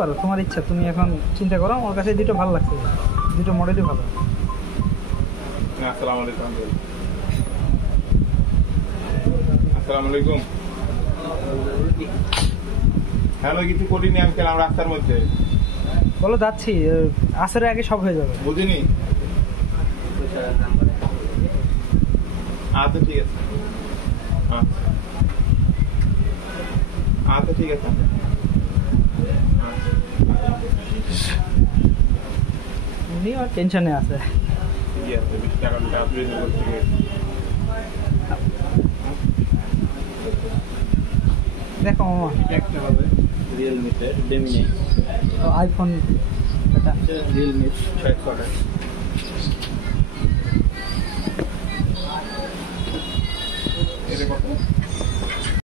পারো, তোমার ইচ্ছা, তুমি এখন চিন্তা করো। আমার কাছে দুটো ভালো লাগছে, দুটো মডেলই ভালো। আসসালামু আলাইকুম। আসসালামু আলাইকুম। হ্যালো, কিছু করিনি আঙ্কেল, আমরা রাস্তার মধ্যে। বলো যাচ্ছি, আসরের আগে সব হয়ে যাবে। বুঝিনি। আচ্ছা ঠিক আছে, আচ্ছা ঠিক আছে। উনি আর টেনশনে আছে। ঠিক আছে, 20 টাকা আপনি দেখো মামা, একটা হবে রিয়েলমিতে ডেমিনি, আইফোন, এটা রিয়েলমি 628। এটা কত?